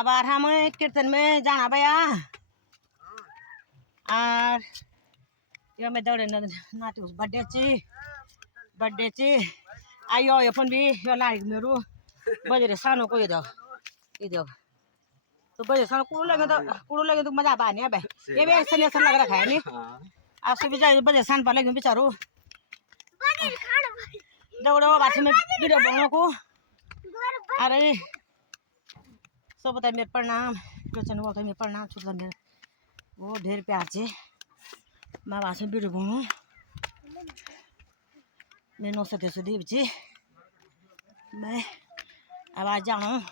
अब हम कीर्तन में जाना भैया और ये मैं दौड़े नाटी उस बर्थडे ची आयो ये पन भी यो लाइक मेरो बजे सानो को ये दो तो बजे सानो कुड़ू लगे तो मजा आने अब ये भी ऐसा ऐसा लग रखा है नहीं आप सभी जाए बजे सान पर लगे बेचारो दौड़े बात में वीडियो बनाने को अरे सब बताए मेरे प्रणाम क्वेश्चन हुआ था मेरे प्रणाम छोटा मेरे वो ढेर प्यार से मैं वहाँ से वीडियो बनाऊँ मैं 9 देव जी मैं अब आज जाऊँ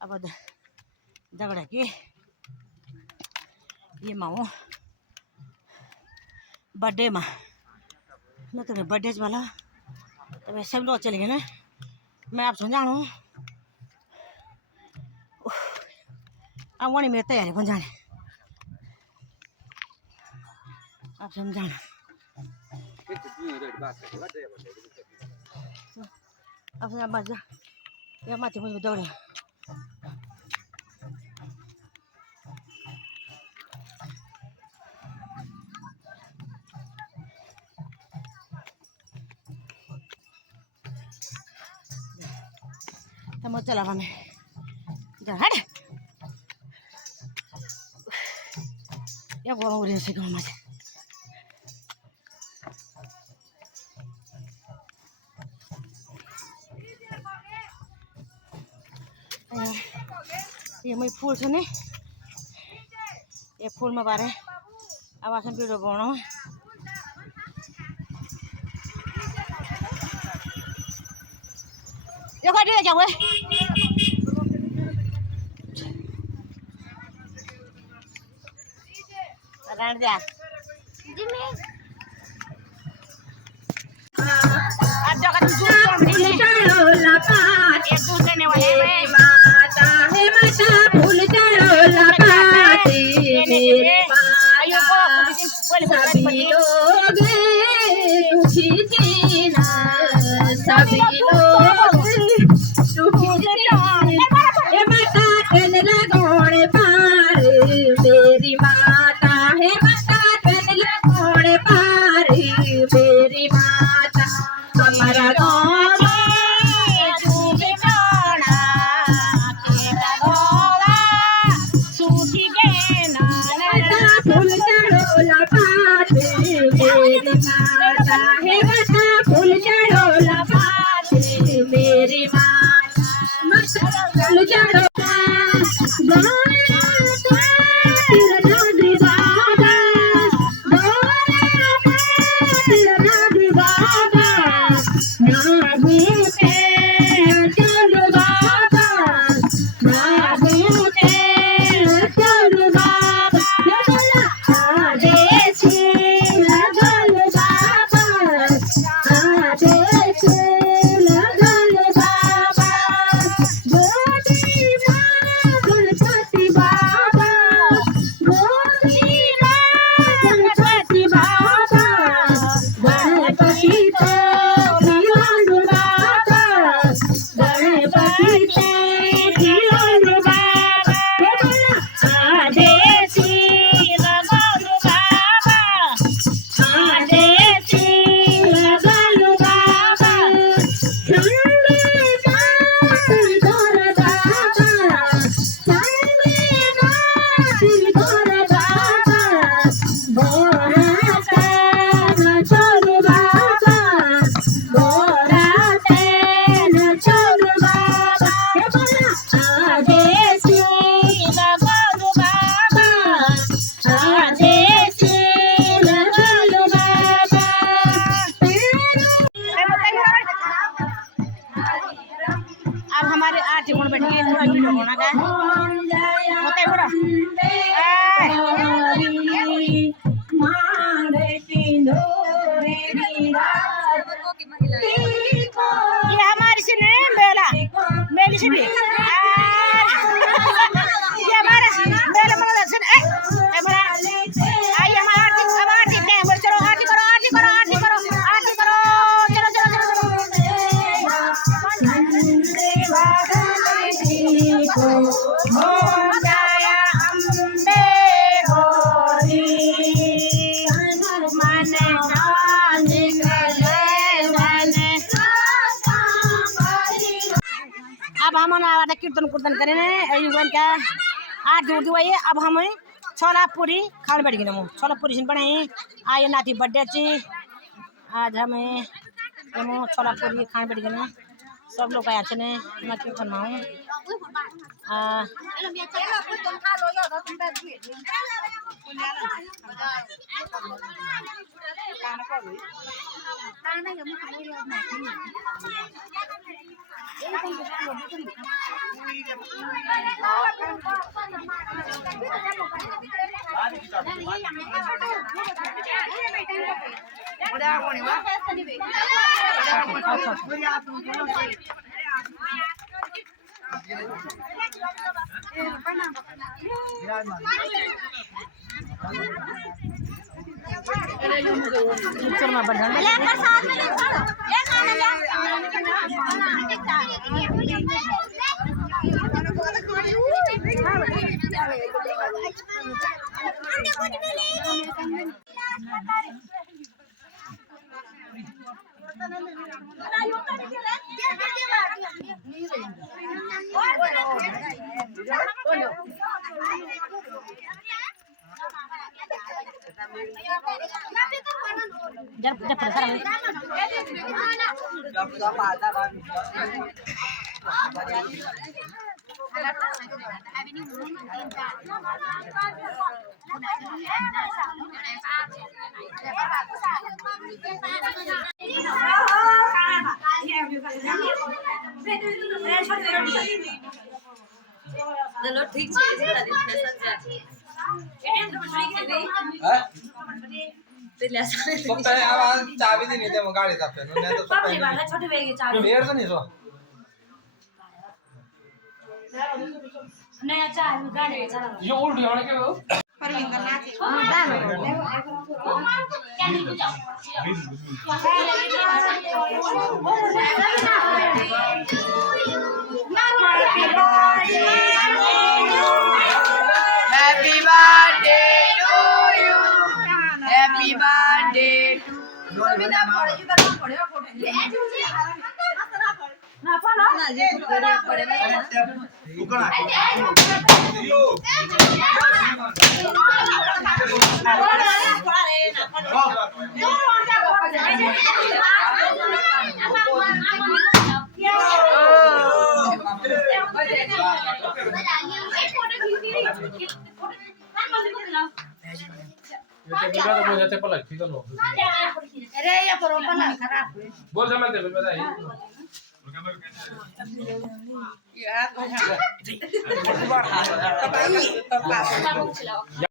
अब झगड़ा की ये माँ बर्थडे में मैं तुम्हें बर्थडे वाला तो मैं सब लोग चलेंगे ना मैं आप सुन जानूँ अब वही मेरी तैयारी बन जाने आप समझाना अब यहाँ बाजा यहाँ माथे मुझे दौड़े हम चला हमें हट या गोवा उड़े से गाँव में ये मैं फूल से नहीं ये फूल में बारे अब आसन वीडियो बनाऊँ ये कोई नहीं जाओगे रान जा आज जगह दूध देने वाले माता है माता फूल चढ़ो लगाते मेरे सभी लोग दुखी थी ना सभी लोग दुखी थी ये माता कन लगोड़े पार मेरी माता है माता कन लगोड़े पार मेरी माता हमारा गाँव फूल चढ़ो लगाते मेरी माता है माता फूल चढ़ो लगाते मेरी माता फूल चढ़ो हमारे आरती कौन बैठी है थोड़ा वीडियो होना का होता है पूरा ये हमारी से नहीं मेरी से भी ये हमारा मेरा मतलब से हमारा आई हमारा आरती है चलो आरती करो चलो चलो ब्राह्मण आएर कीर्तन कुर्तन गरेन युगन का 8 दूर दुआई अब हम छोला पूरी खाने बैठ गए छोला पूरी बनाए आए नाती बर्थडे ची आज हमें छोला पूरी खाने बैठ गए सब लोग आए थे मैं क्यों बनाऊं चलो ठीक है चाबी दी नहीं थे वो गाड़ी था पे नहीं तो छोटे बैग चाबी मेयर तो नहीं सो नया चाबी गाड़ी चला ये उल्टी होने के वो परविंदर नाचे Happy birthday to you. Happy birthday to अरे ये परोपन खराब बोल समझते बोल बताइए you.